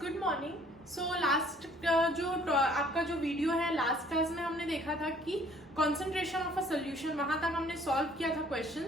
Good morning. So last आपका जो video है, लास्ट क्लास में हमने देखा था कि कॉन्सेंट्रेशन ऑफ अ सोल्यूशन, वहां तक हमने सॉल्व किया था question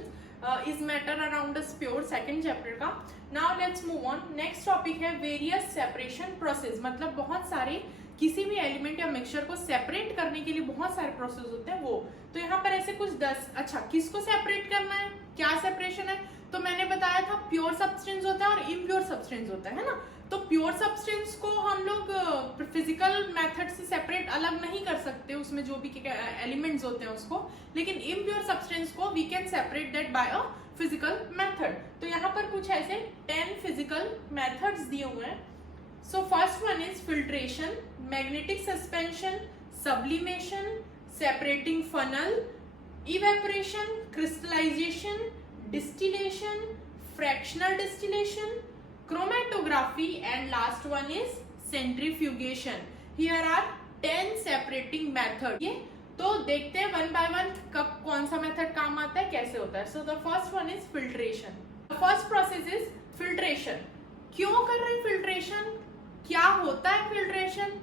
is matter around us pure, second chapter का। Now let's move on. Next topic है वेरियस सेपरेशन प्रोसेस, मतलब बहुत सारे किसी भी एलिमेंट या मिक्सचर को सेपरेट करने के लिए बहुत सारे प्रोसेस होते हैं वो। तो यहाँ पर ऐसे कुछ 10, अच्छा किसको सेपरेट करना है, क्या सेपरेशन है, तो मैंने बताया था प्योर सब्सटेंस होता है और इम्प्योर सब्सटेंस होता है ना। तो प्योर सब्सटेंस को हम लोग फिजिकल मेथड से सेपरेट अलग नहीं कर सकते, उसमें जो भी एलिमेंट्स होते हैं उसको, लेकिन इम्प्योर सब्सटेंस को we can separate that by a physical method. तो यहाँ पर कुछ ऐसे 10 फिजिकल मेथड्स दिए हुए हैं। So first one is filtration, magnetic suspension, sublimation, separating funnel, evaporation, crystallization, distillation, fractional distillation, chromatography, and last one is centrifugation. Here are 10 separating method. ये तो देखते हैं वन बाय वन कब कौन सा मेथड काम आता है, कैसे होता है। So the first one is filtration. The first process is filtration. क्यों कर रहे हैं फिल्ट्रेशन, क्या होता है फिल्ट्रेशन,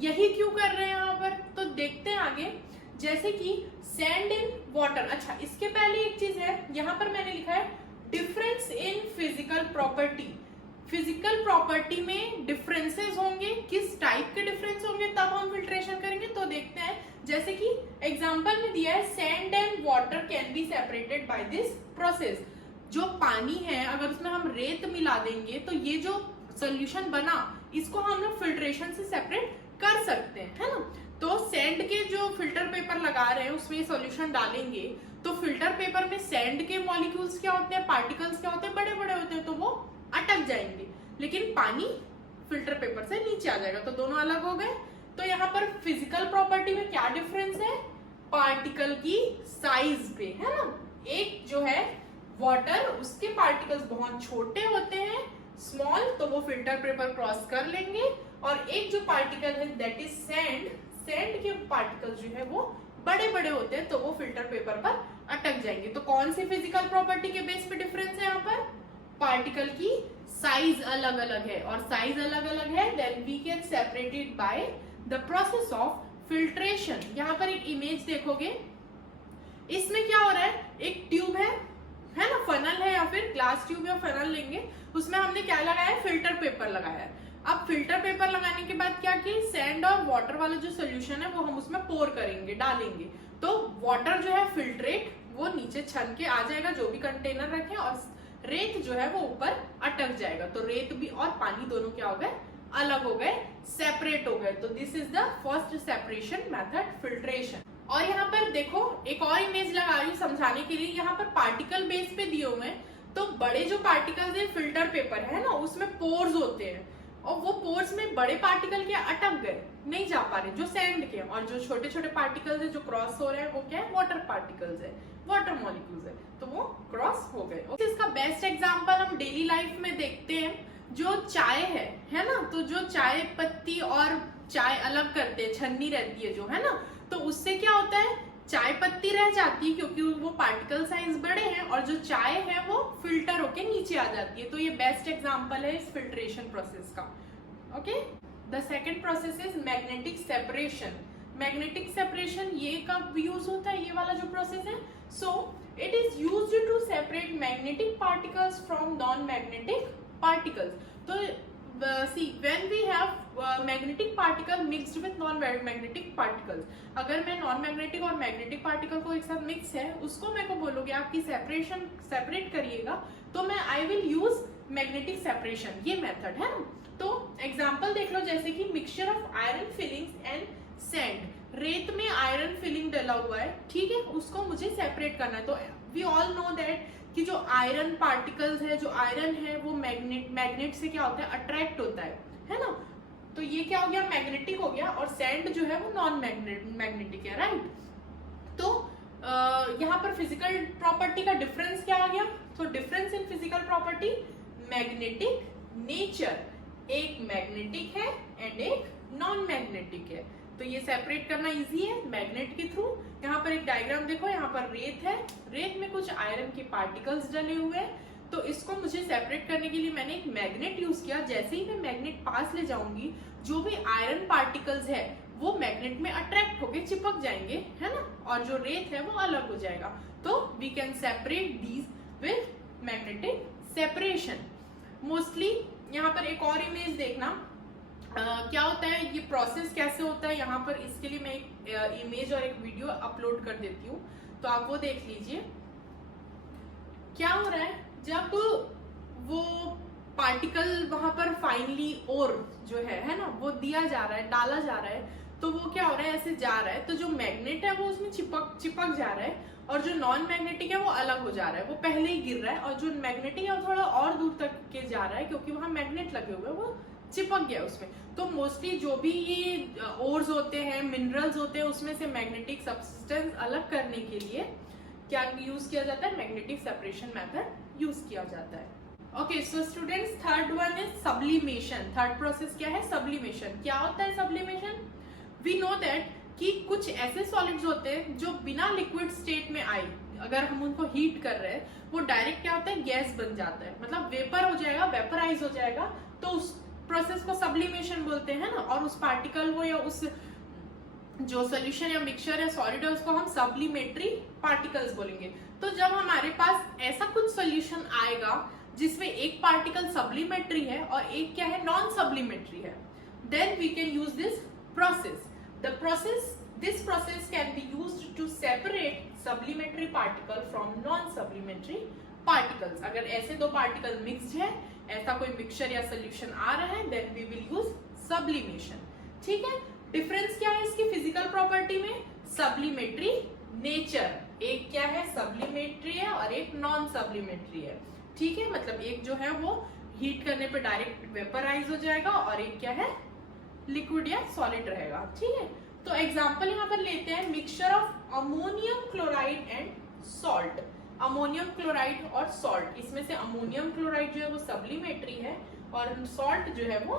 यही क्यों कर रहे हैं यहाँ पर, तो देखते हैं आगे। जैसे कि सैंड इन वाटर, अच्छा इसके पहले एक चीज है, यहाँ पर मैंने लिखा है difference in physical property. Physical property में डिफरेंसेस होंगे, किस टाइप के डिफरेंस होंगे तब हम फिल्ट्रेशन करेंगे। तो देखते हैं, जैसे कि एग्जांपल में दिया है sand and water can be separated by this process. जो पानी है अगर उसमें हम रेत मिला देंगे तो ये जो सोल्यूशन बना इसको हम लोग फिल्ट्रेशन से सेपरेट कर सकते हैं, है ना। तो सैंड के जो फिल्टर पेपर लगा रहे हैं उसमें सॉल्यूशन डालेंगे तो फिल्टर पेपर में सैंड के मॉलिक्यूल्स क्या होते हैं, पार्टिकल्स क्या होते हैं, बड़े बड़े होते हैं, तो वो अटक जाएंगे, लेकिन पानी फिल्टर पेपर से नीचे आ जाएगा, तो दोनों अलग हो गए। तो यहाँ पर फिजिकल प्रॉपर्टी में क्या डिफरेंस है, पार्टिकल की साइज पे, है ना। एक जो है वाटर, उसके पार्टिकल्स बहुत छोटे होते हैं, स्मॉल, तो वो फिल्टर पेपर क्रॉस कर लेंगे, और एक जो पार्टिकल है दैट इज सैंड, सैंड के पार्टिकल्स जो है वो बड़े बड़े होते हैं, तो वो फिल्टर पेपर पर अटक जाएंगे। तो कौन सी फिजिकल प्रॉपर्टी के बेस पे डिफरेंस है, यहाँ पर पार्टिकल की साइज अलग अलग है, और साइज अलग अलग है then we can separate it by the process of filtration. यहाँ पर एक इमेज देखोगे, इसमें क्या हो रहा है, एक ट्यूब है ना, फनल है या फिर ग्लास ट्यूब या फनल लेंगे, उसमें हमने क्या लगाया है, फिल्टर पेपर लगाया है। अब फिल्टर पेपर लगाने के बाद क्या कि सैंड और वाटर वाला जो सोल्यूशन है वो हम उसमें पोर करेंगे, डालेंगे, तो वाटर जो है फिल्ट्रेट वो नीचे छन के आ जाएगा जो भी कंटेनर रखे, और रेत जो है वो ऊपर अटक जाएगा। तो रेत भी और पानी दोनों क्या हो गए, अलग हो गए, सेपरेट हो गए। तो this is the first separation method, filtration. और यहाँ पर देखो एक और इमेज लगा रही हूँ समझाने के लिए, यहाँ पर पार्टिकल बेस पे दिए हुए हैं, तो बड़े जो पार्टिकल्स है फिल्टर पेपर है ना, उसमें पोर्स होते हैं, और वो पोर्स में बड़े पार्टिकल क्या अटक गए, नहीं जा पा रहे, जो सैंड के, और जो छोटे छोटे पार्टिकल्स है जो क्रॉस हो रहे हैं वो क्या है, वाटर पार्टिकल्स है, वाटर मॉलिक्यूल्स है, तो वो क्रॉस हो गए। इसका बेस्ट एग्जांपल हम डेली लाइफ में देखते हैं, जो चाय है ना, तो जो चाय पत्ती और चाय अलग करते हैं, छन्नी रहती है जो, है ना, तो उससे क्या होता है, चाय पत्ती रह जाती है क्योंकि वो पार्टिकल साइज बड़े हैं, और जो चाय है वो फिल्टर होके नीचे आ जाती है। तो ये बेस्ट एग्जांपल है इस फिल्ट्रेशन प्रोसेस का। Okay, the second process is magnetic separation. Magnetic separation ये कब यूज होता है, ये वाला जो प्रोसेस है, so it is used to separate magnetic particles from non magnetic particles. तो see when we have magnetic particle mixed with non magnetic particles, अगर मैं नॉन मैग्नेटिक और मैग्नेटिक पार्टिकल को एक साथ मिक्स है, उसको मेरे को बोलोगे आपकी सेपरेट करिएगा, तो मैं I will use magnetic separation, ये मेथड है ना। तो एग्जांपल देख लो, जैसे कि mixture of iron filings and sand, रेत में आयरन फिलिंग डला हुआ है, ठीक है, उसको मुझे सेपरेट करना है। तो वी ऑल नो दैट कि जो आयरन पार्टिकल्स है, जो आयरन है वो मैग्नेट से क्या होता है, अट्रैक्ट होता है ना। तो ये क्या हो गया, मैग्नेटिक हो गया, और सैंड जो है वो नॉन मैग्नेटिक है, राइट। तो यहाँ पर फिजिकल प्रॉपर्टी का डिफरेंस क्या आ गया, तो difference in physical property, magnetic nature, एक मैग्नेटिक है एंड एक नॉन मैग्नेटिक है, तो ये सेपरेट करना इजी है मैग्नेट के थ्रू। यहाँ पर एक डायग्राम देखो, यहाँ पर रेत है, रेत में कुछ आयरन के पार्टिकल्स डले हुए हैं, तो इसको मुझे सेपरेट करने के लिए मैंने एक मैग्नेट यूज किया। जैसे ही मैं मैग्नेट पास ले जाऊंगी, जो भी आयरन पार्टिकल्स है वो मैग्नेट में अट्रैक्ट होके चिपक जाएंगे, है ना, और जो रेत है वो अलग हो जाएगा। तो we can separate these with magnetic separation. Mostly यहाँ पर एक और इमेज देखना, क्या होता है, ये प्रोसेस कैसे होता है यहाँ पर, इसके लिए मैं एक इमेज और एक वीडियो अपलोड कर देती हूँ, तो आप वो देख लीजिए। क्या हो रहा है, जब वो पार्टिकल वहां पर फाइनली और जो है ना, वो दिया जा रहा है, डाला जा रहा है, तो वो क्या हो रहा है, ऐसे जा रहा है, तो जो मैग्नेट है वो उसमें चिपक जा रहा है, और जो नॉन मैग्नेटिक है वो अलग हो जा रहा है, वो पहले ही गिर रहा है, और जो मैग्नेटिक है वो थोड़ा और दूर तक के जा रहा है, क्योंकि वहां मैग्नेट लगे हुए हैं, वो चिपक गया उसमें। तो मोस्टली जो भी ये ओर्स होते हैं, मिनरल्स होते हैं, उसमें से मैग्नेटिक सब्सटेंस अलग करने के लिए क्या यूज किया जाता है, मैग्नेटिक सेपरेशन मेथड यूज किया जाता है। Okay, so students, third one is sublimation. Third process क्या है, सब्लिमेशन। क्या होता है सब्लिमेशन? वी नो दैट कि कुछ ऐसे सॉलिड्स होते हैं जो बिना लिक्विड स्टेट में आए, अगर हम उनको हीट कर रहे हैं, वो डायरेक्ट क्या होता है, गैस बन जाता है, मतलब वेपर हो जाएगा, वेपराइज हो जाएगा, तो उस प्रोसेस को सब्लिमेशन बोलते हैं ना। और उस पार्टिकल को या उस जो सोल्यूशन या मिक्सचर या सॉलिड है उसको हम सब्लिमेटरी पार्टिकल्स बोलेंगे। तो जब हमारे पास ऐसा कुछ सोल्यूशन आएगा जिसमें एक पार्टिकल सब्लिमेटरी है और एक क्या है, नॉन सब्लिमेटरी है, then we can use this process. This process can be used to separate supplementary particle from non-supplementary particles. अगर ऐसे दो पार्टिकल मिक्स्ड है, ऐसा कोई मिक्सचर या सोल्यूशन आ रहा है, then we will use sublimation. ठीक है, डिफरेंस क्या है इसकी फिजिकल प्रॉपर्टी में? सब्लिमेटरी नेचर, एक क्या है, सब्लिमेटरी है और एक नॉन सब्लिमेटरी है। ठीक है, मतलब एक जो है वो हीट करने पे डायरेक्ट वेपराइज हो जाएगा और एक क्या है, लिक्विड या सॉलिड रहेगा। ठीक है, तो एग्जांपल यहाँ पर लेते हैं, mixture of ammonium chloride and salt. Ammonium chloride और सॉल्ट, इसमें से अमोनियम क्लोराइड जो है वो सब्लिमेटरी है और सॉल्ट जो है वो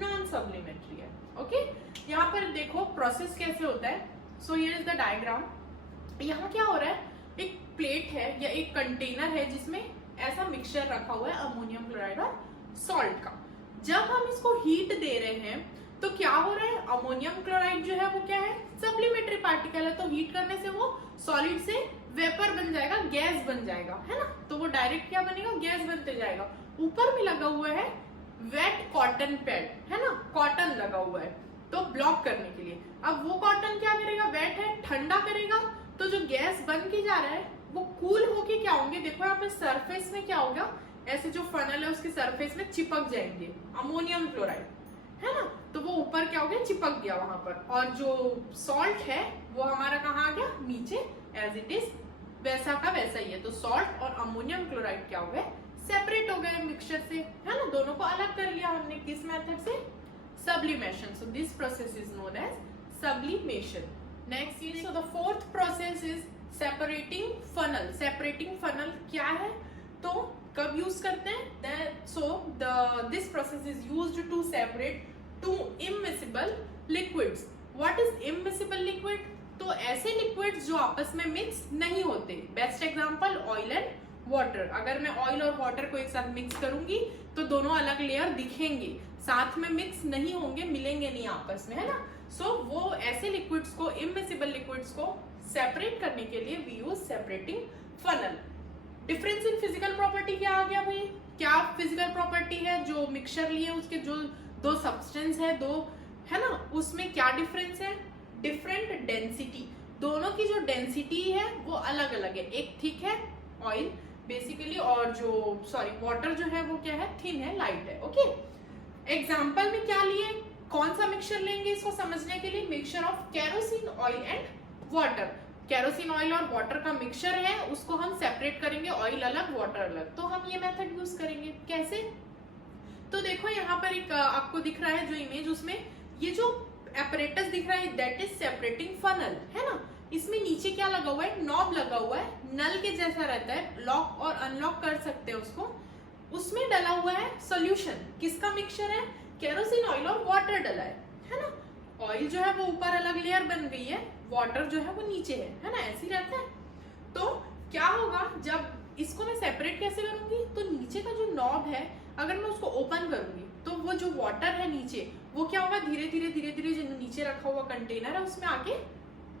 नॉन सब्लिमेटरी है। ओके, यहाँ पर देखो प्रोसेस कैसे होता है। So here is the diagram. यहाँ क्या हो रहा है, एक प्लेट है या एक कंटेनर है जिसमें ऐसा मिक्सचर रखा हुआ है अमोनियम क्लोराइड और सॉल्ट का। जब हम इसको हीट दे रहे हैं तो क्या हो रहा है, अमोनियम क्लोराइड जो है वो क्या है, सप्लीमेंट्री पार्टिकल है, तो हीट करने से वो सॉलिड से वेपर बन जाएगा, गैस बन जाएगा, है ना। तो वो डायरेक्ट क्या बनेगा, गैस बनते जाएगा। ऊपर में लगा हुआ है वेट कॉटन पैड, है ना, कॉटन लगा हुआ है तो ब्लॉक करने के लिए। अब वो कॉटन क्या करेगा, वेट है, ठंडा करेगा, तो जो गैस बन के जा रहा है वो कूल होके क्या होंगे, देखो यहाँ पे सरफेस में क्या होगा, ऐसे जो फनल है उसके सरफेस में चिपक जाएंगे अमोनियम क्लोराइड, है ना। तो वो ऊपर क्या हो गया, चिपक गया वहां पर, और जो सॉल्ट है वो हमारा कहाँ आ गया, नीचे, एज इट इज वैसा का वैसा ही है। तो सॉल्ट और अमोनियम क्लोराइड क्या हो गए, सेपरेट हो गए मिक्सचर से, है ना, दोनों को अलग कर लिया हमने, किस मेथड से, sublimation. So this process is known as sublimation. Next is, so the fourth process is separating funnel. Separating funnel क्या है, तो कब यूज करते हैं, so this process is used to separate two immiscible liquids. What is immiscible liquid, तो ऐसे liquids जो आपस में मिक्स नहीं होते। Best example oil and water. अगर मैं ऑयल और वाटर को एक साथ मिक्स करूंगी तो दोनों अलग लेयर दिखेंगे, साथ में मिक्स नहीं होंगे, मिलेंगे नहीं आपस में, है ना। सो वो ऐसे लिक्विड्स को, इमिसिबल लिक्विड्स को सेपरेट करने के लिए we use separating funnel. Difference in physical property क्या आ गया भाई, क्या फिजिकल प्रॉपर्टी है, जो मिक्सचर लिए उसके जो दो सब्सटेंस है, दो, है ना, उसमें क्या डिफरेंस है, डिफरेंट डेंसिटी। दोनों की जो डेंसिटी है वो अलग अलग है, एक थिक है ऑयल बेसिकली, और जो वाटर जो है वो क्या है, थिन है, लाइट है। ओके, एग्जांपल में क्या लिए, कौन सा मिक्सचर लेंगे इसको समझने के लिए, mixture of kerosene oil and water. Kerosene oil और वाटर का मिक्सचर है, उसको हम सेपरेट करेंगे, ऑयल अलग वाटर अलग। तो हम ये मेथड यूज करेंगे, कैसे, तो देखो यहाँ पर एक आपको दिख रहा है जो इमेज, उसमें ये जो apparatus दिख रहा है, दैट इज सेपरेटिंग फनल, है ना। इसमें नीचे क्या लगा हुआ है, नॉब लगा हुआ है, नल के जैसा रहता है, लॉक और अनलॉक कर सकते हैं उसको। उसमें डला हुआ है सोल्यूशन, किसका मिक्सचर है, केरोसिन ऑयल और वाटर डला है ना। ऑयल जो है वो ऊपर अलग लेयर बन गई है, वाटर जो है वो नीचे है ना, ऐसे ही रहता है। तो क्या होगा, जब इसको मैं सेपरेट कैसे करूंगी, तो नीचे का जो नॉब है अगर मैं उसको ओपन करूंगी तो वो जो वाटर है नीचे वो क्या होगा, धीरे धीरे जो नीचे रखा हुआ कंटेनर है उसमें आके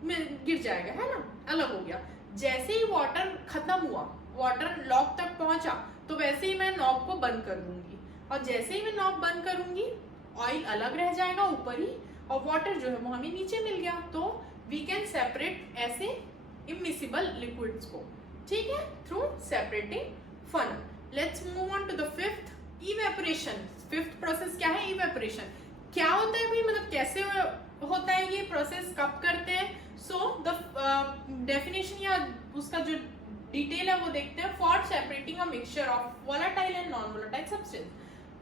गिर जाएगा, है ना, अलग हो गया। जैसे ही वाटर खत्म हुआ, वाटर लॉक तक पहुंचा, तो वैसे ही मैं नॉब को बंद कर दूंगी, और जैसे ही मैं नॉब बंद करूंगी ऑयल अलग रह जाएगा ऊपर ही, और वाटर जो है वो हमें नीचे मिल गया। तो वी कैन सेपरेट ऐसे इमिसिबल लिक्विड्स को, ठीक है, through separating funnel. Let's move on to the fifth, evaporation. Fifth process क्या है, इवेपोरेशन। क्या होता है भाई, मतलब कैसे होता है ये प्रोसेस, कब करते हैं? सो द डेफिनेशन या उसका जो डिटेल है वो देखते हैं। For separating a mixture of volatile and non volatile substance,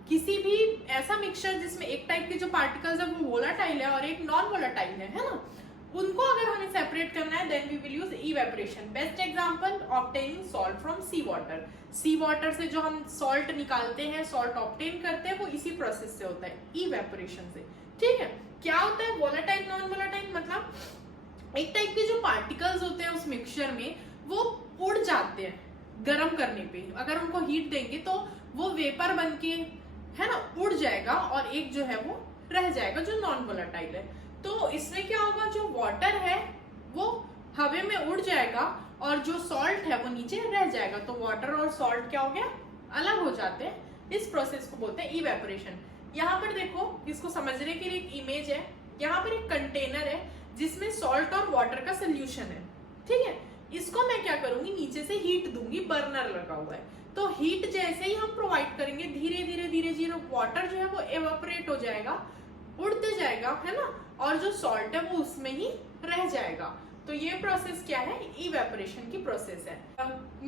किसी भी ऐसा मिक्सचर जिसमें एक टाइप के जो पार्टिकल्स है वो वोलेटाइल है और एक नॉन वोलेटाइल है ना, उनको अगर हमें सेपरेट करना है then we will use evaporation. Best example, obtaining salt from sea water. Sea water से जो हम सॉल्ट निकालते हैं, सॉल्ट ऑब्टेन करते हैं, वो इसी प्रोसेस से होता है, इवेपोरेशन से, ठीक है। क्या होता है वोलेटाइल नॉन वोलेटाइल, मतलब एक टाइप के जो पार्टिकल्स होते हैं उस मिक्सचर में वो उड़ जाते हैं गर्म करने पे, अगर उनको हीट देंगे तो वो वेपर बन के, है ना, उड़ जाएगा, और एक जो है वो रह जाएगा जो नॉन वोलेटाइल है। तो इसमें क्या होगा, जो वाटर है वो हवा में उड़ जाएगा और जो सॉल्ट है वो नीचे रह जाएगा, तो वाटर और सॉल्ट क्या हो गया, अलग हो जाते हैं। इस प्रोसेस को बोलते हैं इवेपोरेशन। यहाँ पर देखो, इसको समझने के लिए एक इमेज है, यहाँ पर एक कंटेनर है जिसमें सॉल्ट और वाटर का सोल्यूशन है, ठीक है। इसको मैं क्या करूंगी, नीचे से हीट दूंगी, बर्नर लगा हुआ है, तो हीट जैसे ही हम प्रोवाइड करेंगे धीरे धीरे वाटर जो है वो एवापोरेट हो जाएगा, उड़ते जाएगा, है ना, और जो सॉल्ट है वो उसमें ही रह जाएगा। तो ये प्रोसेस क्या है, इवेपोरेशन की प्रोसेस है।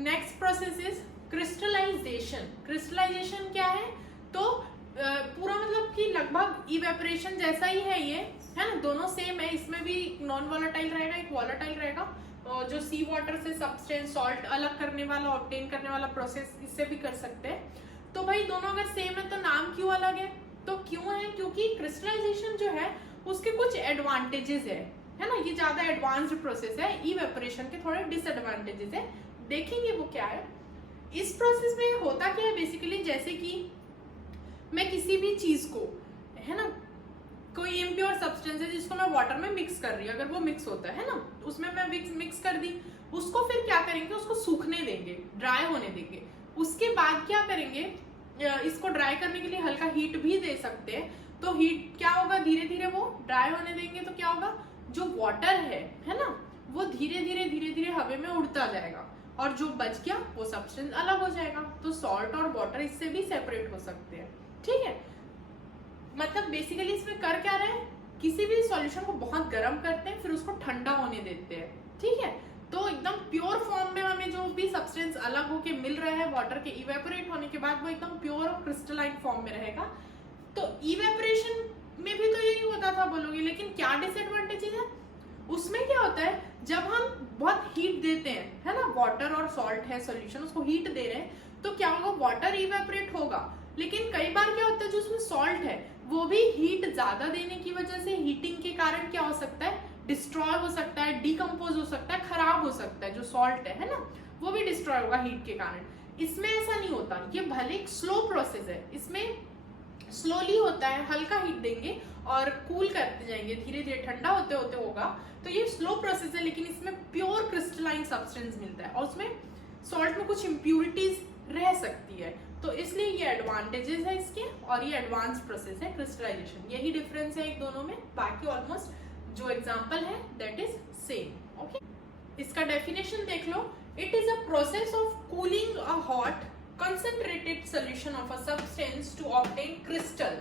Next process is crystallization. Crystallization क्या है, तो पूरा मतलब कि लगभग इवेपोरेशन जैसा ही है ये, है ना, दोनों सेम है। इसमें भी नॉन वोलेटाइल रहेगा, एक वोलेटाइल रहेगा। जो सी वाटर से सब्सटेंस सॉल्ट अलग करने वाला, ऑब्टेन करने वाला प्रोसेस इससे भी कर सकते हैं। तो भाई दोनों अगर सेम है तो नाम क्यों अलग है, तो क्यों है, क्योंकि क्रिस्टलाइजेशन जो है उसके कुछ एडवांटेजेस है ना, ये ज्यादा एडवांस्ड प्रोसेस है। इवेपोरेशन के थोड़े डिसएडवांटेजेस है, देखेंगे वो क्या है। इस प्रोसेस में होता क्या है बेसिकली, जैसे कि मैं किसी भी चीज को, है ना, कोई इम्प्योर सब्सटेंस है जिसको मैं वाटर में मिक्स कर रही हूँ, अगर वो मिक्स होता है ना, उसमें मैं मिक्स कर दी, उसको फिर क्या करेंगे, उसको सूखने देंगे, ड्राई होने देंगे। उसके बाद क्या करेंगे, इसको ड्राई करने के लिए हल्का हीट भी दे सकते हैं। तो हीट क्या होगा, धीरे धीरे वो ड्राई होने देंगे, तो क्या होगा, जो वाटर है ना, वो धीरे धीरे हवा में उड़ता जाएगा, और जो बच गया वो सब्सटेंस अलग हो जाएगा। तो सॉल्ट और वाटर इससे भी सेपरेट हो सकते हैं, ठीक है। मतलब बेसिकली इसमें कर क्या रहे हैं, किसी भी सॉल्यूशन को बहुत गर्म करते हैं, फिर उसको ठंडा होने देते हैं, ठीक है। तो एकदम प्योर फॉर्म में हमें जो भी सब्सटेंस अलग होके मिल रहा है वाटर के इवेपोरेट होने के बाद, वो एकदम प्योर और क्रिस्टलाइन फॉर्म में रहेगा। तो इवेपोरेशन में भी तो यही होता था बोलोगे, लेकिन क्या डिसएडवांटेजेस है उसमें, क्या होता है जब हम बहुत हीट देते हैं, है ना, वाटर और सॉल्ट है सोल्यूशन, उसको हीट दे रहे हैं, तो क्या होगा, वाटर इवेपोरेट होगा, लेकिन कई बार क्या होता है जो उसमें सॉल्ट है वो भी हीट ज्यादा देने की वजह से, हीटिंग के कारण क्या हो सकता है, डिस्ट्रॉय हो सकता है, डिकम्पोज हो सकता है, खराब हो सकता है। जो सॉल्ट है ना, वो भी डिस्ट्रॉय होगा हीट के कारण। इसमें ऐसा नहीं होता, ये भले एक स्लो प्रोसेस है, इसमें स्लोली होता है, हल्का हीट देंगे और कूल करते जाएंगे, धीरे धीरे ठंडा होते होते होगा। तो ये स्लो प्रोसेस है, लेकिन इसमें प्योर क्रिस्टलाइन सब्सटेंस मिलता है, और उसमें सॉल्ट में कुछ इम्प्यूरिटीज रह सकती है। तो इसलिए ये एडवांटेजेस है इसके, और ये एडवांस प्रोसेस है क्रिस्टलाइजेशन। यही डिफरेंस है एक दोनों में, बाकी ऑलमोस्ट जो एग्जांपल है दैट इज सेम। ओके, इसका डेफिनेशन देख लो, it is a process of cooling a hot concentrated solution of a substance to obtain crystal,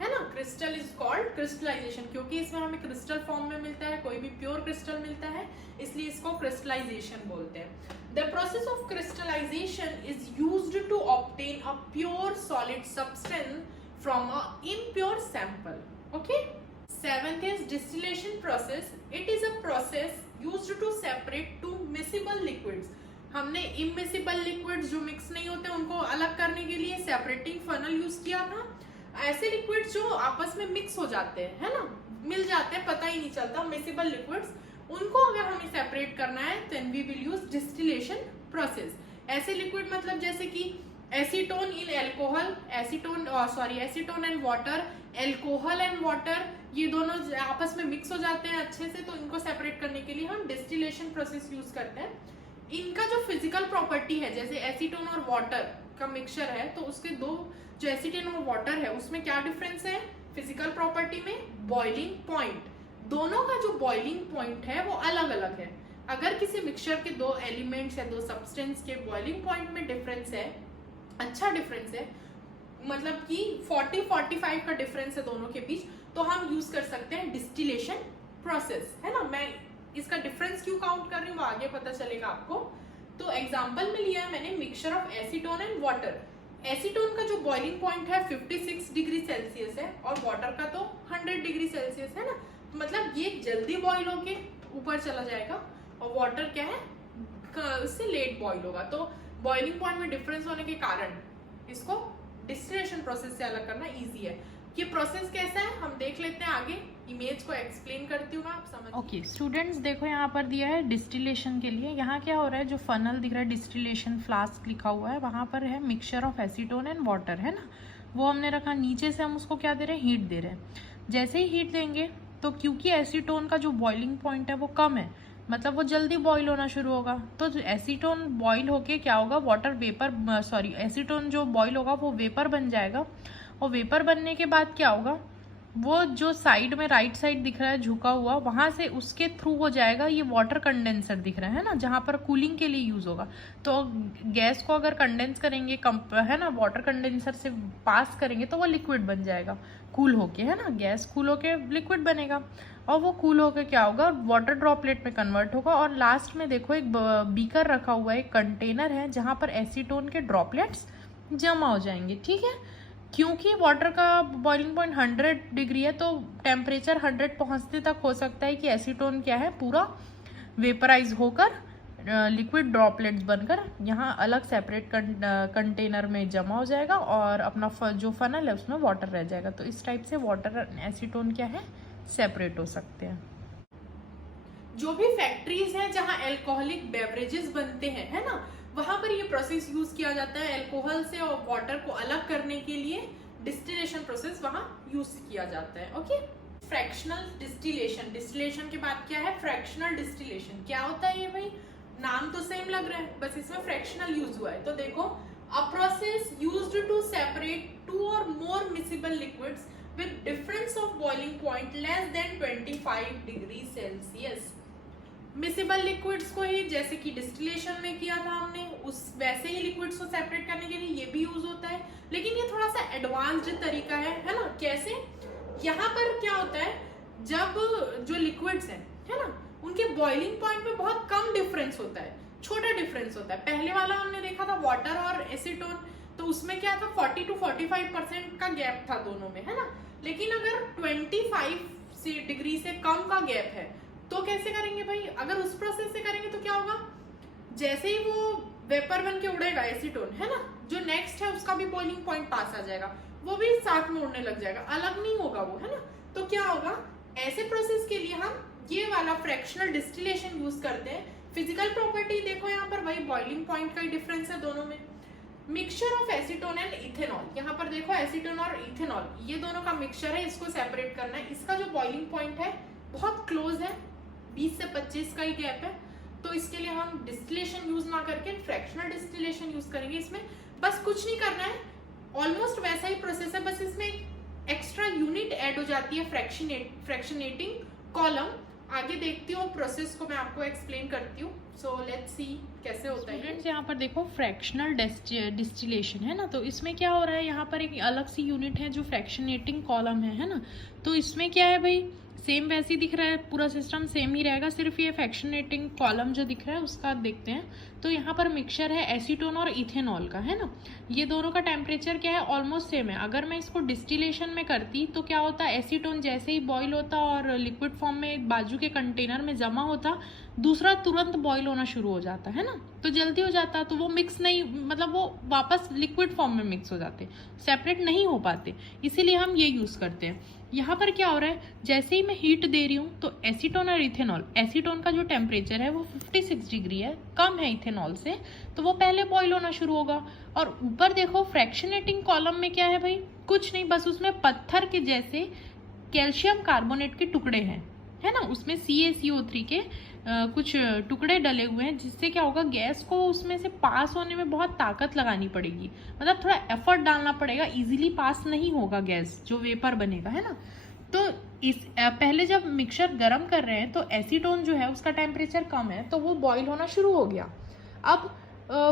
है ना। क्रिस्टल इज कॉल्ड क्रिस्टलाइजेशन, क्योंकि इसमें हमें क्रिस्टल फॉर्म में मिलता है, कोई भी प्योर क्रिस्टल मिलता है, इसलिए इसको क्रिस्टलाइजेशन बोलते हैं। The process of crystallization is used to obtain a pure solid substance from a impure sample. Okay, seventh is distillation process. It is a process used to separate two miscible liquids. हमने immiscible liquids जो mix नहीं होते उनको अलग करने के लिए separating funnel use किया था। ऐसे लिक्विड्स जो आपस में मिक्स हो जाते हैं, है ना, मिल जाते हैं, पता ही नहीं चलता, मिसिबल लिक्विड्स, उनको अगर हमें सेपरेट करना है then we will use distillation process. ऐसे लिक्विड मतलब जैसे कि acetone in alcohol, acetone and water, alcohol and water, ये दोनों आपस में मिक्स हो जाते हैं अच्छे से, तो इनको सेपरेट करने के लिए हम डिस्टिलेशन प्रोसेस यूज करते हैं। इनका जो फिजिकल प्रॉपर्टी है, जैसे एसीटोन और वाटर का मिक्सचर है, तो उसके दो जो एसीटोन और वाटर है उसमें क्या डिफरेंस है फिजिकल प्रॉपर्टी में? Boiling point. दोनों का जो बॉइलिंग पॉइंट है वो अलग अलग है। अगर किसी मिक्सचर के दो एलिमेंट्स या दो सब्सटेंस के बॉइलिंग पॉइंट में डिफरेंस है, अच्छा डिफरेंस है, मतलब कि 40-45 का डिफरेंस है दोनों के बीच, तो हम यूज कर सकते हैं डिस्टिलेशन प्रोसेस, है ना। मैं इसका डिफरेंस क्यों काउंट कर रही हूँ वो आगे पता चलेगा आपको। तो एग्जांपल में लिया है मैंने mixture of acetone and water. Acetone का जो बॉइलिंग पॉइंट है 56 डिग्री सेल्सियस है और वाटर का तो 100 डिग्री सेल्सियस है ना, तो मतलब ये जल्दी बॉइल होके ऊपर चला जाएगा और वाटर क्या है उससे लेट बॉइल होगा। तो बॉइलिंग पॉइंट में डिफरेंस होने के कारण इसको डिस्टिलेशन प्रोसेस से अलग करना इजी है। ये प्रोसेस कैसा है हम देख लेते हैं आगे, इमेज को एक्सप्लेन करती हूँ मैं, आप समझ। ओके स्टूडेंट्स, देखो यहाँ पर दिया है डिस्टिलेशन के लिए। यहाँ क्या हो रहा है, जो फनल दिख रहा है डिस्टिलेशन फ्लास्क लिखा हुआ है, वहाँ पर है mixture of acetone and water, है ना, वो हमने रखा। नीचे से हम उसको क्या दे रहे हैं, हीट दे रहे हैं। जैसे ही हीट देंगे तो क्योंकि एसीटोन का जो बॉइलिंग पॉइंट है वो कम है, मतलब वो जल्दी बॉईल होना शुरू होगा, तो एसीटोन बॉईल होके क्या होगा, वाटर वेपर एसीटोन जो बॉईल होगा वो वेपर बन जाएगा। और वेपर बनने के बाद क्या होगा, वो जो साइड में राइट साइड दिख रहा है झुका हुआ, वहां से उसके थ्रू हो जाएगा ये वाटर कंडेंसर दिख रहा है ना, जहां पर कूलिंग के लिए यूज होगा। तो गैस को अगर कंडेंस करेंगे है ना, वाटर कंडेंसर से पास करेंगे तो वो लिक्विड बन जाएगा कूल होके, है ना, गैस कूल होके लिक्विड बनेगा और वो कूल होके क्या होगा, वाटर ड्रॉपलेट में कन्वर्ट होगा। और लास्ट में देखो एक बीकर रखा हुआ है, एक कंटेनर है जहां पर एसीटोन के ड्रॉपलेट्स जमा हो जाएंगे। ठीक है, क्योंकि वाटर का बॉइलिंग पॉइंट 100 डिग्री है, तो टेम्परेचर 100 पहुंचने तक हो सकता है कि एसीटोन क्या है, पूरा वेपराइज होकर लिक्विड ड्रॉपलेट्स बनकर यहाँ अलग सेपरेट कंटेनर में जमा हो जाएगा और अपना जो फनल है उसमें वाटर रह जाएगा। तो इस टाइप से वाटर एसीटोन क्या है, सेपरेट हो सकते हैं। जो भी फैक्ट्रीज हैं जहां एल्कोहलिक बेवरेजेस बनते हैं, है ना, वहां पर ये प्रोसेस यूज किया जाता है एल्कोहल से और वाटर को अलग करने के लिए। डिस्टिलेशन प्रोसेस वहां यूज किया जाता है। Okay, fractional distillation. डिस्टिलेशन के बाद क्या है, फ्रैक्शनल डिस्टिलेशन। क्या होता है ये भाई, नाम तो सेम लग रहा है, बस इसमें फ्रैक्शनल यूज हुआ है। तो देखो, a process used to separate 2 और more miscible liquids with difference of boiling point less than 25 degree Celsius. Miscible liquids को ही जैसे कि डिस्टिलेशन में किया था हमने, उस वैसे ही लिक्विड्स को सेपरेट करने के लिए ये भी यूज होता है, लेकिन ये थोड़ा सा एडवांस्ड तरीका है ना। कैसे, यहाँ पर क्या होता है, जब जो लिक्विड्स हैं, है ना, उनके बॉइलिंग पॉइंट में बहुत कम डिफरेंस होता है, छोटा डिफरेंस होता है। पहले वाला हमने देखा था वाटर और एसीटोन, तो उसमें क्या था 40 to 45% का गैप था दोनों में, है ना। लेकिन अगर 25 डिग्री से कम का गैप है तो कैसे करेंगे भाई, अगर उस प्रोसेस से करेंगे तो क्या होगा, जैसे ही वो वेपर बन के उड़ेगा एसीटोन, है ना, जो नेक्स्ट है उसका भी बॉइलिंग पॉइंट पास आ जाएगा, वो भी साथ में उड़ने लग जाएगा, अलग नहीं होगा वो, है ना। तो क्या होगा, ऐसे प्रोसेस के लिए हम ये वाला फ्रैक्शनल डिस्टिलेशन यूज करते हैं। फिजिकल प्रॉपर्टी देखो यहाँ पर भाई, बॉइलिंग पॉइंट का ही डिफरेंस है दोनों में। Mixture of acetone and ethanol, यहाँ पर देखो एसीटोन और इथेनॉल ये दोनों का मिक्सचर है, इसको सेपरेट करना है। इसका जो बॉइलिंग पॉइंट है बहुत क्लोज है, 20 से 25 का ही गैप है, तो इसके लिए हम डिस्टिलेशन यूज ना करके फ्रैक्शनल डिस्टिलेशन यूज करेंगे। इसमें बस कुछ नहीं करना है, ऑलमोस्ट वैसा ही प्रोसेस है, बस इसमें एक्स्ट्रा यूनिट ऐड हो जाती है, फ्रैक्शनेटिंग कॉलम। आगे देखती हूँ प्रोसेस को, मैं आपको एक्सप्लेन करती हूँ। सो लेट्स सी कैसे होता है। स्टूडेंट्स, यहाँ पर देखो फ्रैक्शनल डिस्टिलेशन है ना, तो इसमें क्या हो रहा है, यहाँ पर एक अलग सी यूनिट है जो फ्रैक्शनेटिंग कॉलम है ना। तो इसमें क्या है भाई, सेम वैसे ही दिख रहा है, पूरा सिस्टम सेम ही रहेगा, सिर्फ ये फ्रैक्शनेटिंग कॉलम जो दिख रहा है उसका देखते हैं। तो यहाँ पर मिक्सचर है एसीटोन और इथेनॉल का, है ना, ये दोनों का टेम्परेचर क्या है, ऑलमोस्ट सेम है। अगर मैं इसको डिस्टिलेशन में करती तो क्या होता, एसीटोन जैसे ही बॉईल होता और लिक्विड फॉर्म में बाजू के कंटेनर में जमा होता, दूसरा तुरंत बॉईल होना शुरू हो जाता है ना, तो जल्दी हो जाता, तो वो मिक्स नहीं, मतलब वो वापस लिक्विड फॉर्म में मिक्स हो जाते, सेपरेट नहीं हो पाते, इसीलिए हम ये यूज करते हैं। यहाँ पर क्या हो रहा है, जैसे ही मैं हीट दे रही हूँ तो एसीटोन और इथेनॉल, एसीटोन का जो टेम्परेचर है वो 56 डिग्री है, कम है इथेनॉल से, तो वो पहले बॉईल होना शुरू होगा। और ऊपर देखो फ्रैक्शनेटिंग कॉलम में क्या है भाई, कुछ नहीं, बस उसमें पत्थर के जैसे कैल्शियम कार्बोनेट के टुकड़े हैं, है ना, उसमें CaCO3 के कुछ टुकड़े डले हुए हैं, जिससे क्या होगा, गैस को उसमें से पास होने में बहुत ताकत लगानी पड़ेगी, मतलब थोड़ा एफर्ट डालना पड़ेगा, इजीली पास नहीं होगा गैस, जो वेपर बनेगा, है ना। तो इस पहले जब मिक्सचर गर्म कर रहे हैं तो एसीटोन जो है उसका टेम्परेचर कम है, तो वो बॉईल होना शुरू हो गया। अब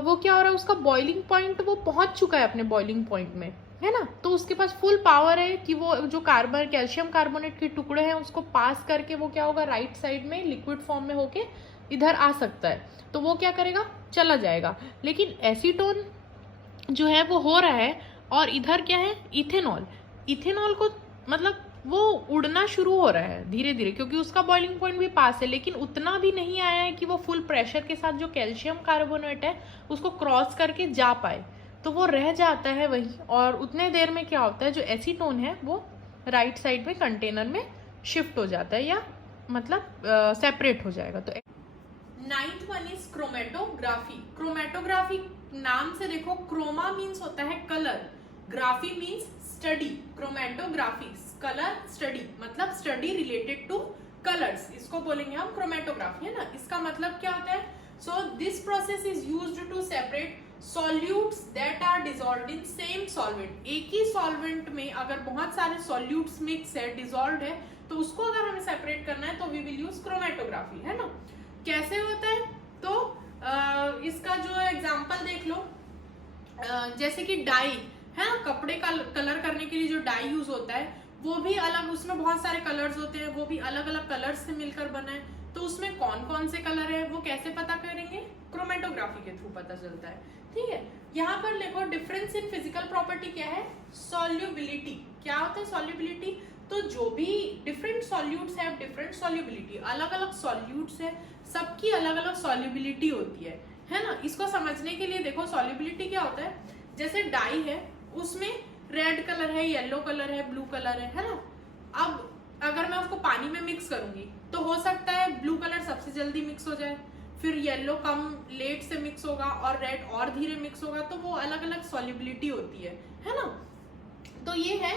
वो क्या हो रहा है, उसका बॉइलिंग पॉइंट वो पहुंच चुका है अपने बॉइलिंग पॉइंट में, है ना, तो उसके पास फुल पावर है कि वो जो कैल्शियम कार्बोनेट के टुकड़े हैं उसको पास करके वो क्या होगा, राइट साइड में लिक्विड फॉर्म में होके इधर आ सकता है, तो वो क्या करेगा, चला जाएगा। लेकिन एसीटोन जो है वो हो रहा है, और इधर क्या है, इथेनॉल, इथेनॉल को मतलब वो उड़ना शुरू हो रहा है धीरे धीरे, क्योंकि उसका बॉइलिंग पॉइंट भी पास है, लेकिन उतना भी नहीं आया है कि वो फुल प्रेशर के साथ जो कैल्शियम कार्बोनेट है उसको क्रॉस करके जा पाए, तो वो रह जाता है वही। और उतने देर में क्या होता है, जो एसीटोन है वो राइट साइड में कंटेनर में शिफ्ट हो जाता है, या मतलब सेपरेट हो जाएगा। तो 9th one is chromatography. Chromatography नाम से देखो, क्रोमा मीन्स होता है colour, graphy means study, chromatography colour study, मतलब स्टडी रिलेटेड टू कलर्स, इसको बोलेंगे हम क्रोमेटोग्राफी, है ना। इसका मतलब क्या होता है, so this process is used to separate solutes that are dissolved in same solvent. एक ही सॉल्वेंट में अगर बहुत सारे सॉल्यूट्स मिक्स है, डिसॉल्व्ड है, तो उसको अगर हमें सेपरेट करना है तो वी विल यूज क्रोमेटोग्राफी, है ना। कैसे होता है, तो इसका जो एग्जांपल देख लो, जैसे कि डाई है ना, कपड़े का कलर करने के लिए जो डाई यूज होता है वो भी अलग, उसमें बहुत सारे कलर्स होते हैं, वो भी अलग अलग कलर्स से मिलकर बना है, तो उसमें कौन कौन से कलर है वो कैसे पता करेंगे, क्रोमेटोग्राफी के थ्रू पता चलता है, ठीक है। यहाँ पर देखो डिफरेंस इन फिजिकल प्रॉपर्टी क्या है, सॉल्युबिलिटी। क्या होता है सॉल्युबिलिटी, तो जो भी डिफरेंट सॉल्यूट्स है डिफरेंट सॉल्युबिलिटी, अलग अलग सॉल्यूट्स है, सबकी अलग अलग सॉल्युबिलिटी होती है ना। इसको समझने के लिए देखो सॉल्युबिलिटी क्या होता है, जैसे डाई है उसमें रेड कलर है, येलो कलर है, ब्लू कलर है ना। अब अगर मैं उसको पानी में मिक्स करूंगी तो हो सकता है ब्लू कलर सबसे जल्दी मिक्स हो जाए, फिर येलो कम लेट से मिक्स होगा, और रेड और धीरे मिक्स होगा, तो वो अलग अलग सॉल्युबिलिटी होती है ना। तो ये है,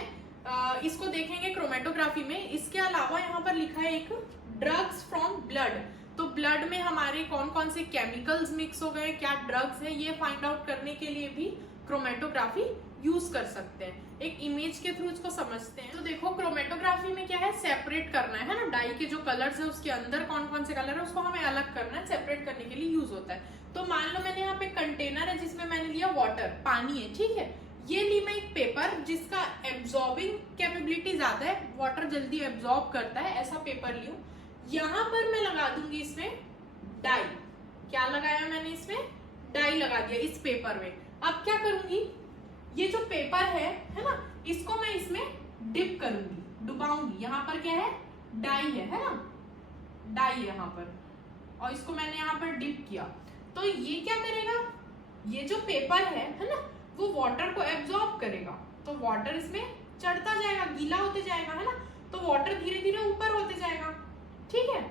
इसको देखेंगे क्रोमेटोग्राफी में। इसके अलावा यहाँ पर लिखा है एक ड्रग्स फ्रॉम ब्लड, तो ब्लड में हमारे कौन कौन से केमिकल्स मिक्स हो गए, क्या ड्रग्स है, ये फाइंड आउट करने के लिए भी क्रोमेटोग्राफी यूज कर सकते हैं। एक इमेज के थ्रू इसको समझते हैं। तो देखो क्रोमेटोग्राफी में क्या है, सेपरेट करना है ना, डाई के जो कलर्स है उसके अंदर कौन कौन से कलर है उसको हमें अलग करना है, सेपरेट करने के लिए यूज होता है। तो मान लो मैंने यहाँ पे कंटेनर है जिसमें मैंने लिया वाटर, पानी है, ठीक है, ये ली मैं एक पेपर जिसका एब्जॉर्बिंग कैपेबिलिटी ज्यादा है, वाटर जल्दी एब्जॉर्ब करता है, ऐसा पेपर लियो। यहाँ पर मैं लगा दूंगी इसमें डाई, क्या लगाया मैंने इसमें, डाई लगा दिया इस पेपर में। अब क्या करूंगी, ये जो पेपर है ना, इसको मैं इसमें डिप करूंगी, डुबाऊंगी। यहाँ पर क्या है, डाई है ना, डाई है यहाँ पर, और इसको मैंने यहाँ पर डिप किया, तो ये क्या करेगा, ये जो पेपर है ना, वो वाटर को एब्जॉर्ब करेगा, तो वाटर इसमें चढ़ता जाएगा, गीला होते जाएगा, है ना, तो वाटर धीरे धीरे ऊपर होते जाएगा, ठीक है,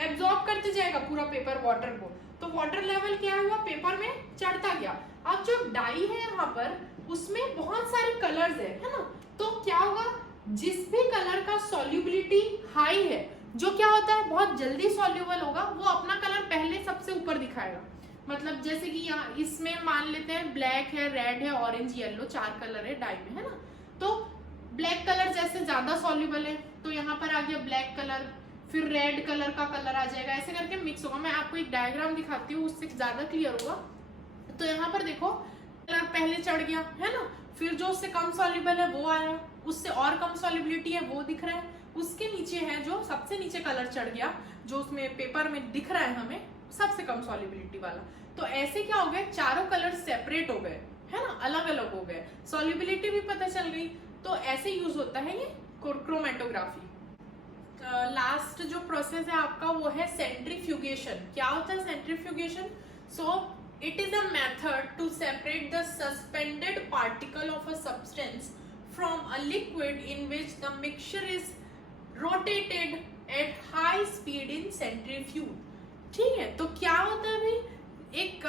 एब्जॉर्ब करते जाएगा पूरा पेपर वाटर को, तो वाटर लेवल क्या हुआ, पेपर में चढ़ता गया। अब जो डाई है यहाँ पर उसमें बहुत सारे कलर्स है ना, तो क्या होगा, जिस भी कलर का सॉल्युबिलिटी हाई है, जो क्या होता है बहुत जल्दी सॉल्युबल होगा, वो अपना कलर पहले सबसे ऊपर दिखाएगा। मतलब जैसे कि यहाँ इसमें मान लेते हैं ब्लैक है, रेड है, ऑरेंज, येलो, 4 कलर है डाई में, है ना, तो ब्लैक कलर जैसे ज्यादा सॉल्युबल है तो यहाँ पर आ गया ब्लैक कलर, फिर रेड कलर का कलर आ जाएगा, ऐसे करके मिक्स होगा। मैं आपको एक डायग्राम दिखाती हूँ, उससे ज्यादा क्लियर होगा। तो यहाँ पर देखो कलर पहले चढ़ गया, है ना, फिर जो उससे कम सॉल्युबल है वो आया, उससे और कम सॉल्युबिलिटी है वो दिख रहा है, उसके नीचे है जो सबसे नीचे कलर चढ़ गया, जो उसमें पेपर में दिख रहा है हमें सबसे कम सॉल्युबिलिटी वाला। तो ऐसे क्या हो गए, चारों कलर सेपरेट हो गए, है ना, अलग अलग हो गए, सॉल्युबिलिटी भी पता चल गई। तो ऐसे यूज होता है ये क्रोमेटोग्राफी। लास्ट जो प्रोसेस है आपका वो है सेंट्रीफ्यूगेशन। क्या होता है centrifugation, so it is a method to separate the suspended particle of a substance from a liquid in which the mixture is rotated at high speed in centrifuge। ठीक है, तो क्या होता है भाई, एक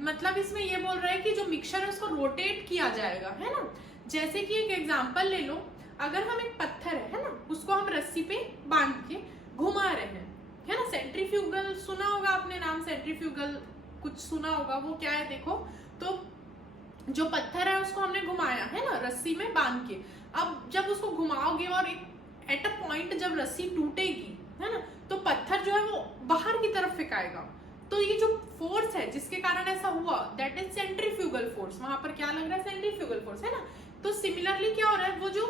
मतलब इसमें ये बोल रहा है कि जो मिक्सचर है उसको रोटेट किया जाएगा, है ना। जैसे कि एक एग्जांपल ले लो, अगर हम एक पत्थर है ना, उसको हम रस्सी पे बांध के घुमा रहे हैं, है ना। सेंट्रीफ्यूगल सुना होगा आपने नाम, सेंट्रीफ्यूगल कुछ सुना होगा, वो क्या है देखो। तो जो पत्थर है उसको हमने घुमाया है ना रस्सी में बांध के। अब जब उसको घुमाओगे और एक एट अ पॉइंट जब रस्सी टूटेगी, है ना, तो पत्थर जो है वो बाहर की तरफ फेंकाएगा। तो ये जो फोर्स है जिसके कारण ऐसा हुआ, दैट इज सेंट्रीफ्यूगल फोर्स। वहां पर क्या लग रहा है, सेंट्रीफ्यूगल फोर्स, है ना। तो सिमिलरली क्या हो रहा है, वो जो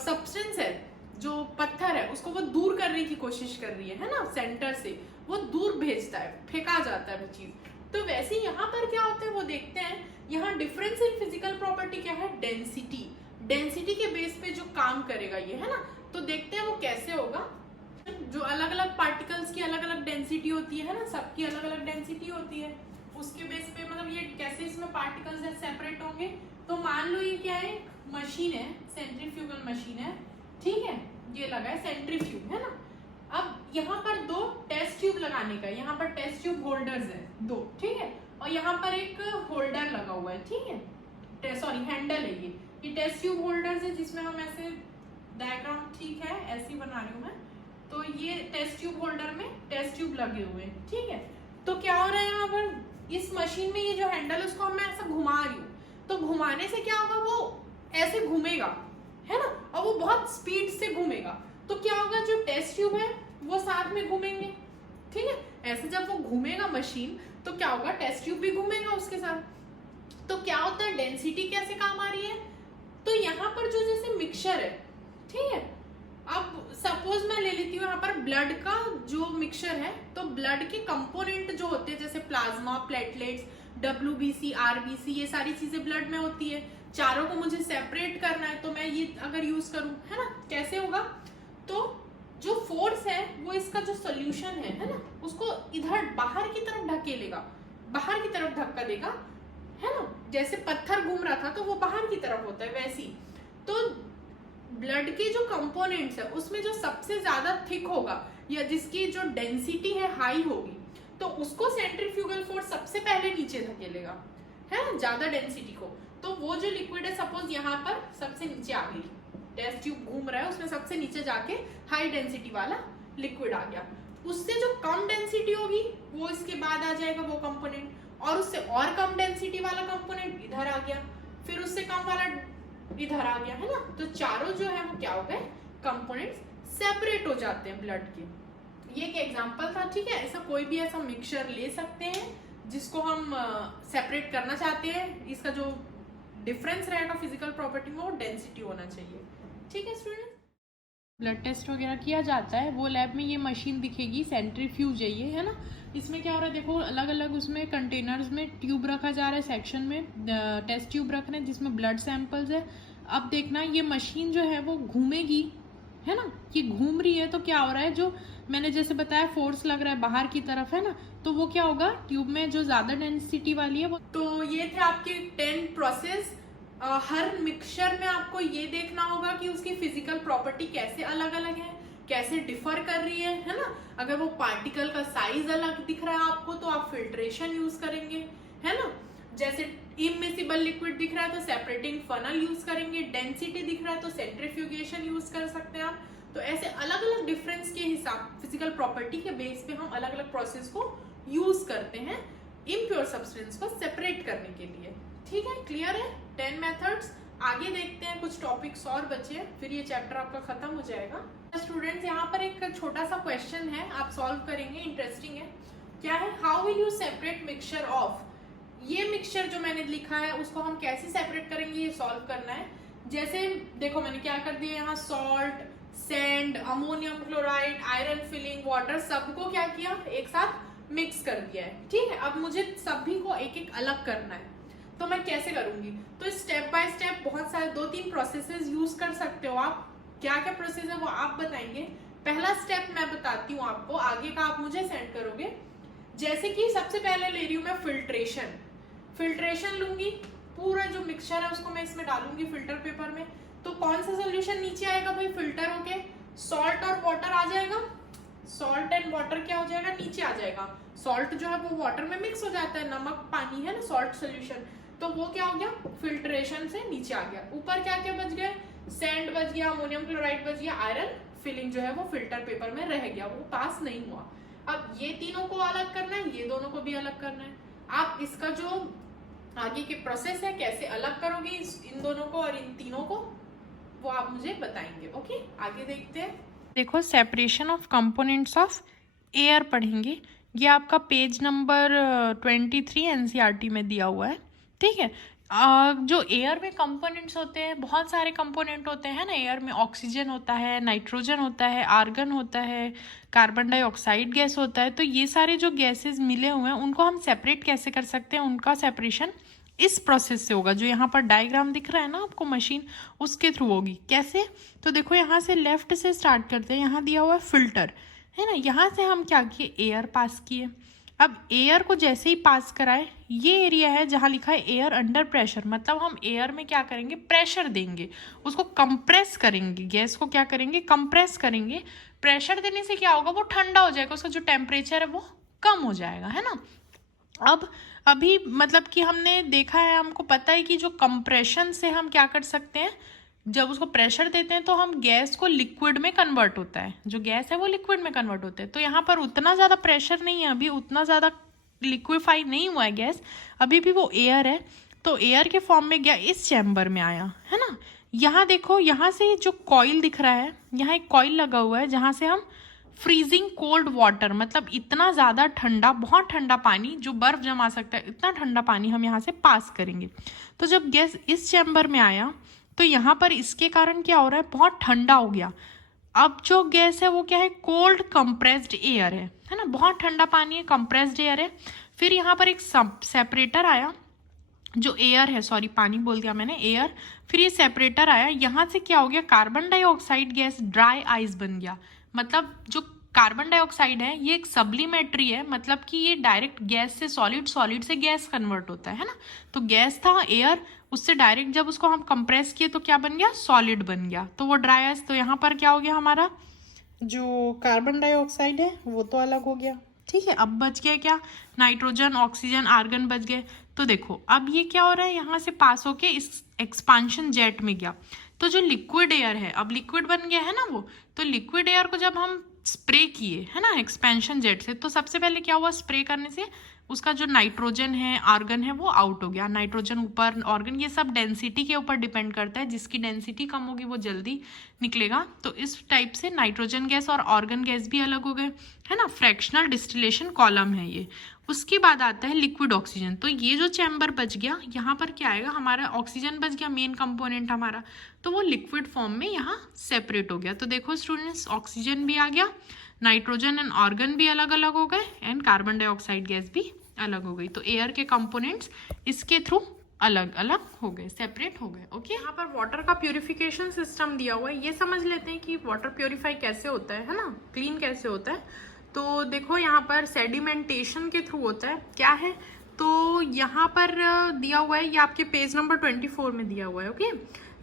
सब्सटेंस है, जो पत्थर है, उसको वो दूर करने की कोशिश कर रही है ना, सेंटर से वो दूर भेजता है, फेंका जाता है वो चीज। तो वैसे यहाँ पर क्या होता है वो देखते हैं। यहाँ डिफरेंस इन फिजिकल प्रॉपर्टी क्या है, डेंसिटी। डेंसिटी के बेस पे जो काम करेगा ये, है ना। तो देखते हैं वो कैसे होगा। जो अलग अलग पार्टिकल्स की अलग अलग डेंसिटी होती है ना, सबकी अलग अलग डेंसिटी होती है, उसके बेस पे मतलब ये कैसे इसमें पार्टिकल्स है सेपरेट होंगे। तो मान लो ये क्या है, मशीन है, सेंट्रीफ्यूगल मशीन है, ठीक है, ये लगा है सेंट्रीफ्यूग, है ना। अब यहाँ पर दो टेस्ट ट्यूब लगाने का, यहाँ पर टेस्ट ट्यूब होल्डर्स है दो, ठीक है, और यहाँ पर एक होल्डर लगा हुआ है, ठीक है, सॉरी हैंडल है ये टेस्ट ट्यूब होल्डर्स है, जिसमें हम ऐसे डायग्राम, ठीक है, ऐसे ही बना रही हूँ मैं। तो ये टेस्ट ट्यूब होल्डर में टेस्ट ट्यूब लगे हुए हैं, ठीक है। तो क्या हो रहा है यहाँ पर, इस मशीन में ये जो हैंडल है उसको मैं ऐसा घुमा रही हूँ, तो घुमाने से क्या होगा, वो ऐसे घूमेगा, है ना, और वो बहुत स्पीड से घूमेगा। तो क्या होगा, जो टेस्ट ट्यूब है वो साथ में घूमेंगे, ठीक है। ऐसे जब वो घूमेगा मशीन, तो क्या होगा, टेस्ट ट्यूब भी घूमेगा उसके साथ। तो क्या होता है, डेंसिटी कैसे काम आ रही है। तो यहाँ पर जो जैसे मिक्सचर है, ठीक है, अब सपोज मैं ले लेती हूँ यहाँ पर ब्लड का जो मिक्सचर है। तो ब्लड के कंपोनेंट जो होते हैं, जैसे प्लाज्मा, प्लेटलेट्स, WBC, RBC, ये सारी चीजें ब्लड में होती है। चारों को मुझे सेपरेट करना है, तो मैं ये अगर यूज करूं, है ना, कैसे होगा। तो जो फोर्स है वो इसका जो सोल्यूशन है ना, उसको इधर बाहर की तरफ ढकेलेगा, बाहर की तरफ धक्का देगा, है ना। जैसे पत्थर घूम रहा था तो वो बाहर की तरफ होता है, वैसी। तो ब्लड के जो कंपोनेंट्स है उसमें जो सबसे ज्यादा थिक होगा या जिसकी जो डेंसिटी है हाई होगी, तो उसको सेंट्रीफ्यूगल फोर्स सबसे पहले नीचे धकेलेगा, है ना, ज्यादा डेंसिटी को। तो वो जो लिक्विड है, सपोज यहाँ पर सबसे नीचे आ गई, टेस्ट ट्यूब घूम रहा है, उसमें सबसे नीचे जाके हाई डेंसिटी वाला लिक्विड आ गया। उससे जो कम डेंसिटी होगी वो इसके बाद आ जाएगा वो कंपोनेंट, और उससे और कम डेंसिटी वाला कंपोनेंट इधर आ गया, फिर उससे कम वाला इधर आ गया, है ना। तो चारों जो है वो क्या हो गए, कंपोनेंट्स सेपरेट हो जाते हैं ब्लड के। ये एक एग्जांपल था, ठीक है। ऐसा कोई भी ऐसा मिक्सचर ले सकते हैं जिसको हम सेपरेट करना चाहते हैं, इसका जो डिफरेंस रहेगा फिजिकल प्रॉपर्टी में वो डेंसिटी होना चाहिए, ठीक है स्टूडेंट। ब्लड टेस्ट वगैरह किया जाता है, वो लैब में ये मशीन दिखेगी, सेंट्रीफ्यूज है ये, है ना। इसमें क्या हो रहा है देखो, अलग अलग उसमें कंटेनर्स में ट्यूब रखा जा रहा है, सेक्शन में टेस्ट ट्यूब रख रहे हैं जिसमें ब्लड सैंपल्स है। अब देखना ये मशीन जो है वो घूमेगी, है ना, ये घूम रही है। तो क्या हो रहा है, जो मैंने जैसे बताया फोर्स लग रहा है बाहर की तरफ, है ना, तो वो क्या होगा, ट्यूब में जो ज्यादा डेंसिटी वाली है वो। तो ये थे आपके 10 प्रोसेस। हर मिक्सचर में आपको ये देखना होगा कि उसकी फिजिकल प्रॉपर्टी कैसे अलग अलग है, कैसे डिफर कर रही है ना। अगर वो पार्टिकल का साइज अलग दिख रहा है आपको, तो आप फिल्ट्रेशन यूज करेंगे, है ना। जैसे इमिसिबल लिक्विड दिख रहा है तो सेपरेटिंग फनल यूज करेंगे, डेंसिटी दिख रहा है तो सेंट्रीफ्यूगेशन यूज कर सकते हैं आप। तो ऐसे अलग अलग डिफरेंस के हिसाब, फिजिकल प्रॉपर्टी के बेस पे हम अलग अलग प्रोसेस को यूज करते हैं इम्प्योर सब्सटेंस को सेपरेट करने के लिए, ठीक है। क्लियर है 10 मेथड्स। आगे देखते हैं, कुछ टॉपिक्स और बचे, फिर ये चैप्टर आपका खत्म हो जाएगा। स्टूडेंट्स, यहाँ पर एक छोटा सा क्वेश्चन है, आप सॉल्व करेंगे, इंटरेस्टिंग है। क्या है, how will you separate mixture of. ये मिक्सचर जो मैंने लिखा है उसको हम कैसे सेपरेट करेंगे, ये सॉल्व करना है। जैसे देखो मैंने क्या कर दिया यहाँ, salt, sand, ammonium chloride, iron filling, water, सबको क्या किया, एक साथ मिक्स कर दिया है, ठीक है। अब मुझे सभी को एक एक अलग करना है, तो मैं कैसे करूंगी। तो स्टेप बाय स्टेप बहुत सारे 2-3 प्रोसेसेस यूज कर सकते हो आप। क्या क्या प्रोसेस है वो आप बताएंगे। पहला स्टेप मैं बताती हूँ आपको, आगे का आप मुझे सेंड करोगे। जैसे कि सबसे पहले ले रही हूँ मैं फिल्ट्रेशन लूंगी, पूरा जो मिक्सचर है उसको मैं इसमें डालूंगी फिल्टर पेपर में, तो कौन सा सोल्यूशन नीचे आएगा भाई? फिल्टर होके सॉल्ट और वाटर आ जाएगा, सॉल्ट एंड वाटर क्या हो जाएगा? नीचे आ जाएगा। सॉल्ट जो है वो वाटर में मिक्स हो जाता है, नमक पानी है ना सॉल्ट सोल्यूशन, तो वो क्या हो गया? फिल्ट्रेशन से नीचे आ गया। ऊपर क्या क्या बच गए? सैंड बच गया, अमोनियम क्लोराइड बच गया, आयरन फिलिंग जो है वो फिल्टर पेपर में रह गया, वो पास नहीं हुआ। अब ये तीनों को अलग करना है, ये दोनों को भी अलग करना है। आप इसका जो आगे की प्रोसेस है कैसे अलग करोगे इन दोनों को और इन तीनों को, वो आप मुझे बताएंगे। ओके, आगे देखते हैं। देखो separation of components of air पढ़ेंगे, ये आपका पेज नंबर 23 एनसीईआरटी में दिया हुआ है, ठीक है। जो एयर में कंपोनेंट्स होते हैं, बहुत सारे कंपोनेंट होते हैं ना एयर में। ऑक्सीजन होता है, नाइट्रोजन होता है, आर्गन होता है, कार्बन डाइऑक्साइड गैस होता है। तो ये सारे जो गैसेस मिले हुए हैं उनको हम सेपरेट कैसे कर सकते हैं? उनका सेपरेशन इस प्रोसेस से होगा, जो यहाँ पर डायग्राम दिख रहा है ना आपको मशीन, उसके थ्रू होगी। कैसे? तो देखो यहाँ से लेफ्ट से स्टार्ट करते हैं, यहाँ दिया हुआ है फिल्टर, है ना। यहाँ से हम क्या किए? एयर पास किए। अब एयर को जैसे ही पास कराए, ये एरिया है जहाँ लिखा है एयर अंडर प्रेशर, मतलब हम एयर में क्या करेंगे? प्रेशर देंगे, उसको कंप्रेस करेंगे, गैस को क्या करेंगे? कंप्रेस करेंगे। प्रेशर देने से क्या होगा? वो ठंडा हो जाएगा, उसका जो टेम्परेचर है वो कम हो जाएगा, है ना। अब अभी मतलब कि हमने देखा है, हमको पता है कि जो कंप्रेशन से हम क्या कर सकते हैं, जब उसको प्रेशर देते हैं तो हम गैस को लिक्विड में कन्वर्ट होता है, जो गैस है वो लिक्विड में कन्वर्ट होता है। तो यहाँ पर उतना ज़्यादा प्रेशर नहीं है, अभी उतना ज़्यादा लिक्विफाई नहीं हुआ है गैस, अभी भी वो एयर है। तो एयर के फॉर्म में गया, इस चैम्बर में आया, है ना। यहाँ देखो, यहाँ से जो कॉइल दिख रहा है, यहाँ एक कॉइल लगा हुआ है जहाँ से हम फ्रीजिंग कोल्ड वाटर, मतलब इतना ज़्यादा ठंडा, बहुत ठंडा पानी जो बर्फ जमा सकता है, इतना ठंडा पानी हम यहाँ से पास करेंगे। तो जब गैस इस चैम्बर में आया तो यहाँ पर इसके कारण क्या हो रहा है? बहुत ठंडा हो गया। अब जो गैस है वो क्या है? कोल्ड कंप्रेस्ड एयर है ना। बहुत ठंडा पानी है, कंप्रेस्ड एयर है। फिर यहाँ पर एक सेपरेटर आया, जो एयर है, सॉरी पानी बोल दिया मैंने, एयर। फिर ये सेपरेटर आया, यहाँ से क्या हो गया? Carbon dioxide gas dry ice बन गया। मतलब जो कार्बन डाइऑक्साइड है ये एक सब्लिमेटरी है, मतलब कि ये डायरेक्ट गैस से सॉलिड, सॉलिड से गैस कन्वर्ट होता है ना। तो गैस था एयर, उससे डायरेक्ट जब उसको हम कंप्रेस किए तो क्या बन गया? सॉलिड बन गया, तो वो ड्राई आइस। तो यहाँ पर क्या हो गया? हमारा जो कार्बन डाइऑक्साइड है वो तो अलग हो गया, ठीक है। अब बच गया क्या? नाइट्रोजन, ऑक्सीजन, आर्गन बच गए। तो देखो अब ये क्या हो रहा है? यहाँ से पास होके इस एक्सपांशन जेट में गया, तो जो लिक्विड एयर है, अब लिक्विड बन गया है ना वो। तो लिक्विड एयर को जब हम स्प्रे किए, है ना, एक्सपेंशन जेट से, तो सबसे पहले क्या हुआ? स्प्रे करने से उसका जो नाइट्रोजन है, आर्गन है, वो आउट हो गया। नाइट्रोजन ऊपर, ऑर्गन, ये सब डेंसिटी के ऊपर डिपेंड करता है, जिसकी डेंसिटी कम होगी वो जल्दी निकलेगा। तो इस टाइप से नाइट्रोजन गैस और ऑर्गन गैस भी अलग हो गए, है ना। फ्रैक्शनल डिस्टिलेशन कॉलम है ये। उसके बाद आता है लिक्विड ऑक्सीजन। तो ये जो चैम्बर बच गया, यहाँ पर क्या आएगा? हमारा ऑक्सीजन बच गया, मेन कंपोनेंट हमारा, तो वो लिक्विड फॉर्म में यहाँ सेपरेट हो गया। तो देखो स्टूडेंट्स, ऑक्सीजन भी आ गया, नाइट्रोजन एंड ऑर्गन भी अलग अलग हो गए, एंड कार्बन डाइऑक्साइड गैस भी अलग हो गई। तो एयर के कंपोनेंट्स इसके थ्रू अलग अलग हो गए, सेपरेट हो गए। ओके, यहाँ पर वाटर का प्योरिफिकेशन सिस्टम दिया हुआ है, ये समझ लेते हैं कि वाटर प्योरीफाई कैसे होता है ना, क्लीन कैसे होता है। तो देखो यहाँ पर सेडिमेंटेशन के थ्रू होता है। क्या है? तो यहाँ पर दिया हुआ है, ये आपके पेज नंबर 24 में दिया हुआ है। ओके,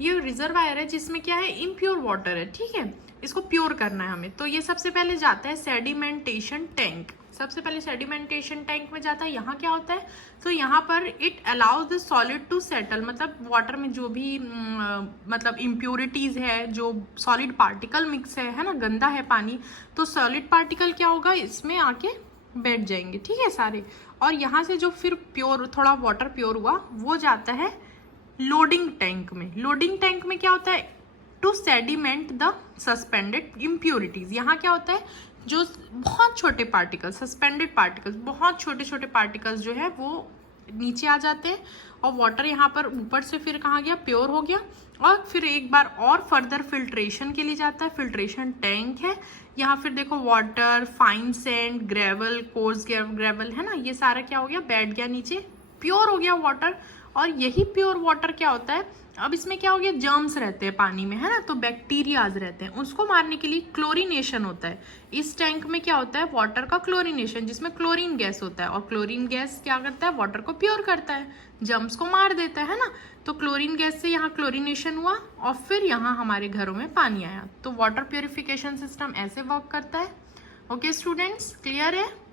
ये रिजर्वायर है जिसमें क्या है? इम्प्योर वाटर है, ठीक है। इसको प्योर करना है हमें, तो ये सबसे पहले जाता है सेडिमेंटेशन टैंक। सबसे पहले सेडिमेंटेशन टैंक में जाता है। यहाँ क्या होता है? तो यहाँ पर it allows the solid to settle, मतलब वाटर में जो भी मतलब इम्प्योरिटीज है, जो सॉलिड पार्टिकल मिक्स है ना, गंदा है पानी, तो सॉलिड पार्टिकल क्या होगा? इसमें आके बैठ जाएंगे, ठीक है, सारे। और यहाँ से जो फिर प्योर, थोड़ा वाटर प्योर हुआ, वो जाता है लोडिंग टैंक में। लोडिंग टैंक में क्या होता है? To sediment the suspended impurities. यहाँ क्या होता है? जो बहुत छोटे पार्टिकल्स, सस्पेंडेड पार्टिकल्स, बहुत छोटे छोटे पार्टिकल्स जो है वो नीचे आ जाते हैं, और वाटर यहाँ पर ऊपर से फिर कहाँ गया? प्योर हो गया, और फिर एक बार और फर्दर फिल्ट्रेशन के लिए जाता है। फिल्ट्रेशन टैंक है यहाँ। फिर देखो water, fine sand, gravel, course gravel, है ना, ये सारा क्या हो गया? बैठ गया नीचे, प्योर हो गया वाटर। और यही प्योर वाटर क्या होता है, अब इसमें क्या हो गया, जर्म्स रहते हैं पानी में, है ना, तो बैक्टीरियाज रहते हैं, उसको मारने के लिए क्लोरीनेशन होता है। इस टैंक में क्या होता है, वाटर का क्लोरीनेशन, जिसमें क्लोरीन गैस होता है, और क्लोरीन गैस क्या करता है, वाटर को प्योर करता है, जर्म्स को मार देता है ना। तो क्लोरीन गैस से यहाँ क्लोरीनेशन हुआ और फिर यहाँ हमारे घरों में पानी आया। तो वाटर प्योरिफिकेशन सिस्टम ऐसे वर्क करता है। ओके स्टूडेंट्स, क्लियर है?